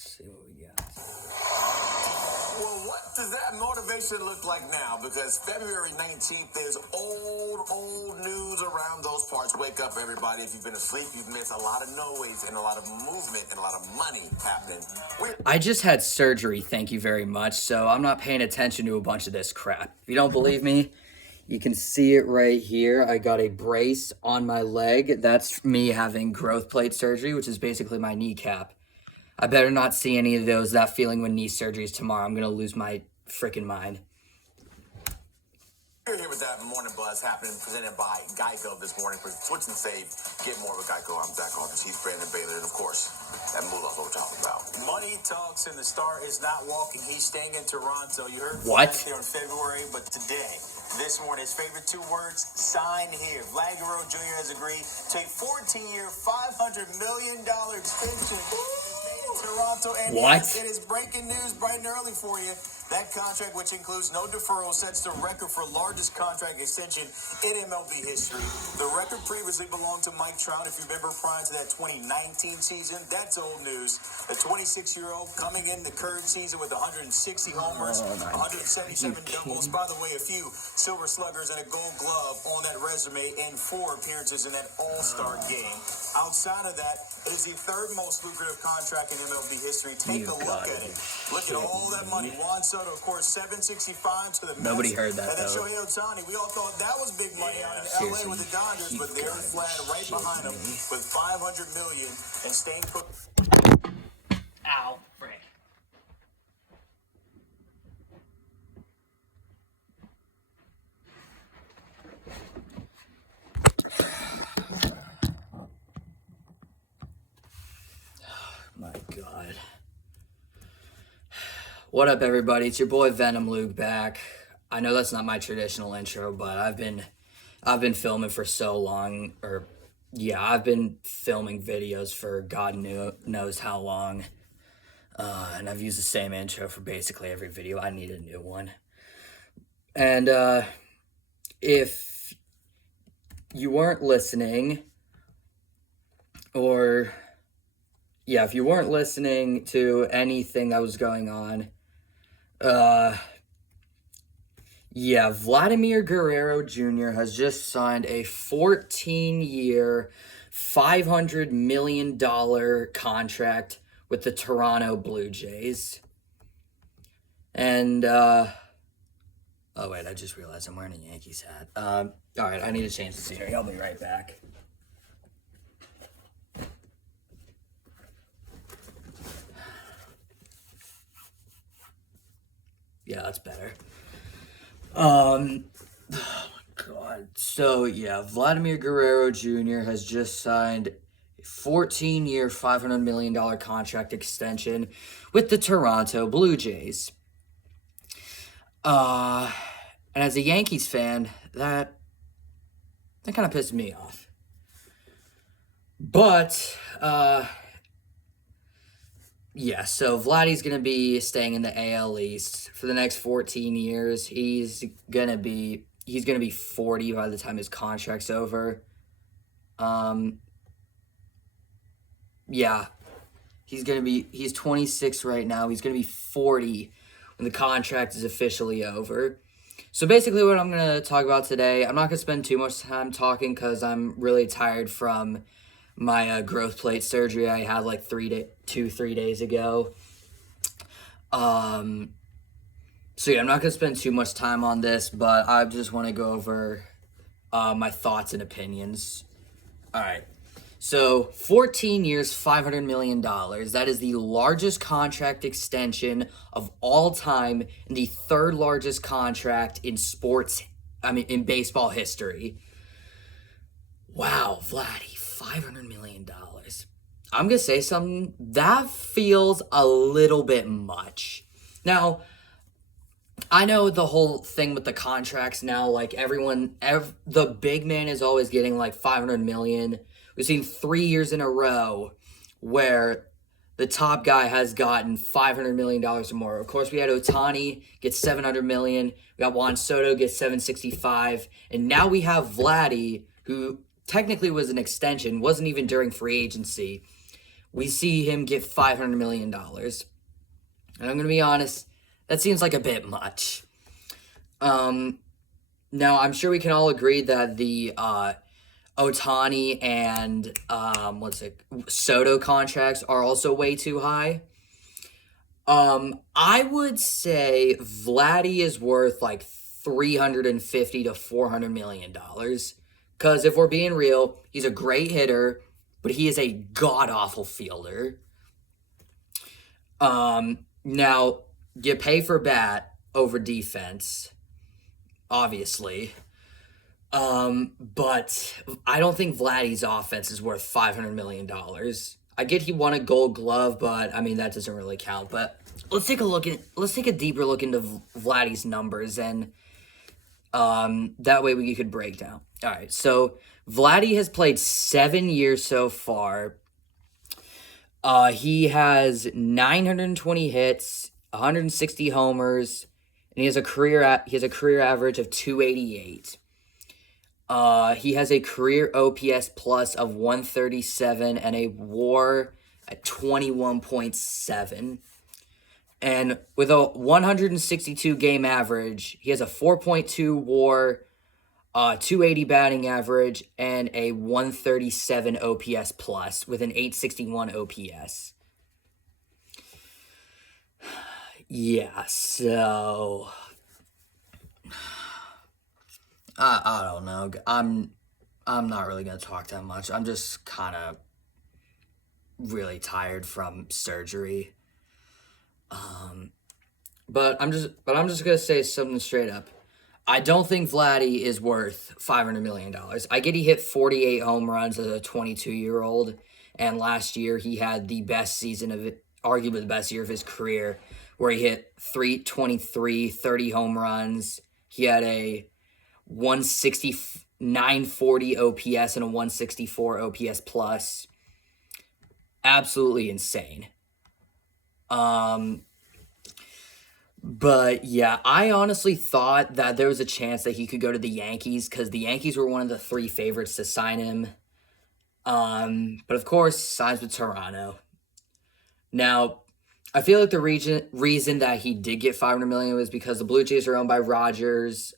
Let's see what we got. Well, what does that motivation look like now? Because February 19th is old news around those parts. Wake up, everybody. If you've been asleep, you've missed a lot of noise and a lot of movement and a lot of money happening. I just had surgery, thank you very much, so I'm not paying attention to a bunch of this crap. If you don't believe me, you can see it right here. I got a brace on my leg. That's me having growth plate surgery, which is basically my kneecap. I better not see any of those. That feeling when knee surgery is tomorrow. I'm going to lose my freaking mind. We're here with that morning buzz happening, presented by Geico this morning. For Switch and Save, get more with Geico. I'm Zach Hawkins. He's Brandon Baylor. And, of course, that Moolah's what we're talking about. Money talks, and the star is not walking. He's staying in Toronto. You heard what? There in February, but today, this morning, his favorite two words, sign here. Vladimir Guerrero JR has agreed to a 14-year, $500 million extension. Toronto, and what? Yes, it is breaking news bright and early for you. That contract, which includes no deferral, sets the record for largest contract extension in MLB history. The record previously belonged to Mike Trout, if you remember, prior to that 2019 season. That's old news. The 26-year-old coming in the current season with 160 homers, 177 doubles. By the way, a few silver sluggers and a gold glove on that resume and 4 appearances in that all-star game. Outside of that, it is the third most lucrative contract in MLB history. Take a look at it. Look at all that money. Juan Soto, of course, $765 to the Mets. Nobody heard that, and then though. Shohei Ohtani, we all thought that was big money out in LA with the Dodgers, but they're flat right behind him with $500 million and staying put. Ow, frick. My God. What up, everybody? It's your boy Venom Luke back. I know that's not my traditional intro, but I've been filming for so long, I've been filming videos for God knows how long, and I've used the same intro for basically every video. I need a new one. And if you weren't listening, if you weren't listening to anything that was going on, Vladimir Guerrero JR has just signed a 14-year, $500 million contract with the Toronto Blue Jays. And, oh wait, I just realized I'm wearing a Yankees hat. Alright, I need to change the scenery. I'll be right back. Yeah, that's better. Oh my God. So, Vladimir Guerrero Jr. has just signed a 14-year, $500 million contract extension with the Toronto Blue Jays. And as a Yankees fan, that kind of pissed me off. But, so Vladdy's going to be staying in the AL East for the next 14 years. He's going to be 40 by the time his contract's over. He's 26 right now. He's going to be 40 when the contract is officially over. So basically what I'm going to talk about today, I'm not going to spend too much time talking because I'm really tired from my growth plate surgery I had like 3 days ago. I'm not going to spend too much time on this, but I just want to go over my thoughts and opinions. All right. So 14 years, $500 million. That is the largest contract extension of all time and the third largest contract in in baseball history. Wow, Vladdy, $500 million. I'm going to say something. That feels a little bit much. Now, I know the whole thing with the contracts now, like the big man is always getting like $500 million. We've seen 3 years in a row where the top guy has gotten $500 million or more. Of course, we had Ohtani get $700 million. We got Juan Soto get $765. And now we have Vladdy, who technically was an extension, wasn't even during free agency, we see him get $500 million. And I'm going to be honest, that seems like a bit much. Now, I'm sure we can all agree that the Otani and Soto contracts are also way too high. I would say Vladdy is worth like $350 to $400 million. Because if we're being real, he's a great hitter, but he is a god-awful fielder. Now, you pay for bat over defense, obviously. But I don't think Vladdy's offense is worth $500 million. I get he won a Gold Glove, but I mean that doesn't really count. But let's take a deeper look into Vladdy's numbers, and that way we could break down. All right, so Vladdy has played 7 years so far. He has 920 hits, 160 homers, and he has a career average of 288. He has a career OPS plus of 137 and a WAR at 21.7. And with a 162 game average, he has a 4.2 WAR, 280 batting average, and a 137 OPS plus with an 861 OPS. Yeah, so I don't know. I'm not really gonna talk that much. I'm just kind of really tired from surgery. But I'm just gonna say something straight up. I don't think Vladdy is worth $500 million. I get he hit 48 home runs as a 22-year-old, and last year he had the best season of it, arguably the best year of his career, where he hit 323, 30 home runs. He had a 940 OPS and a 164 OPS plus. Absolutely insane. But yeah, I honestly thought that there was a chance that he could go to the Yankees because the Yankees were one of the 3 favorites to sign him. But of course, signs with Toronto. Now, I feel like the reason that he did get $500 million was because the Blue Jays are owned by Rogers.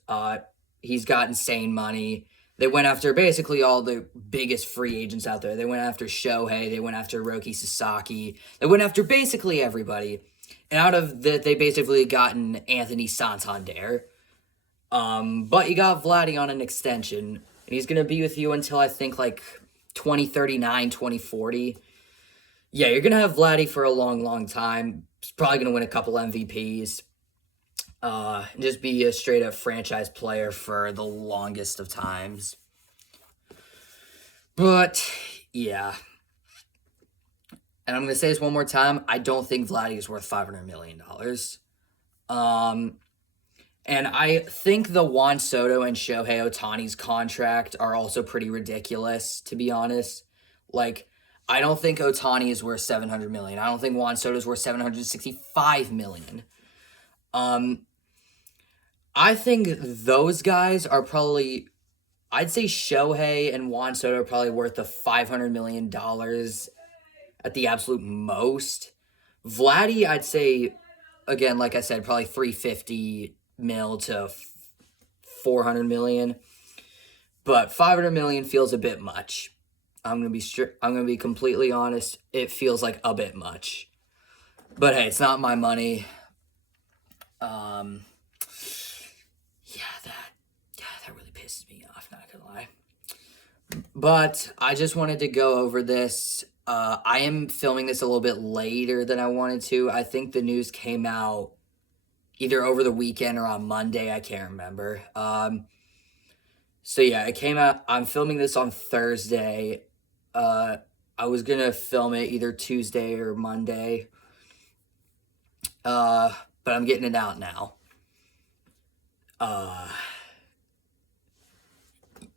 He's got insane money. They went after basically all the biggest free agents out there. They went after Shohei. They went after Roki Sasaki. They went after basically everybody. And out of that, they basically gotten Anthony Santander. But you got Vladdy on an extension. And he's going to be with you until I think like 2039, 2040. Yeah, you're going to have Vladdy for a long, long time. He's probably going to win a couple MVPs. And just be a straight-up franchise player for the longest of times. But, yeah. And I'm going to say this one more time. I don't think Vladdy is worth $500 million. And I think the Juan Soto and Shohei Ohtani's contract are also pretty ridiculous, to be honest. Like, I don't think Ohtani is worth $700 million. I don't think Juan Soto is worth $765 million. I think those guys are probably, I'd say Shohei and Juan Soto are probably worth the $500 million at the absolute most. Vladdy, I'd say, again, like I said, probably $350 mil to $400 million. But $500 million feels a bit much. I'm gonna be completely honest. It feels like a bit much. But hey, it's not my money. That really pisses me off, not gonna lie. But I just wanted to go over this. I am filming this a little bit later than I wanted to. I think the news came out either over the weekend or on Monday. I can't remember. So yeah, it came out. I'm filming this on Thursday. I was gonna film it either Tuesday or Monday. But I'm getting it out now.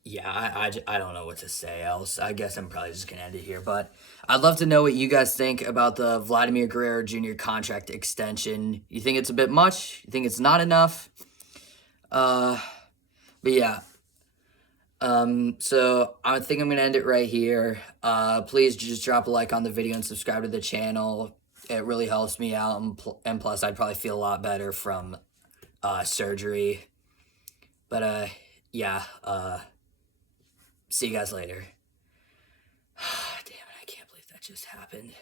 Yeah, I don't know what to say else. I guess I'm probably just going to end it here. But I'd love to know what you guys think about the Vladimir Guerrero JR contract extension. You think it's a bit much? You think it's not enough? But yeah, So I think I'm gonna end it right here. Please just drop a like on the video and subscribe to the channel. It really helps me out, and plus I'd probably feel a lot better from surgery. But yeah, see you guys later. Damn it, I can't believe that just happened.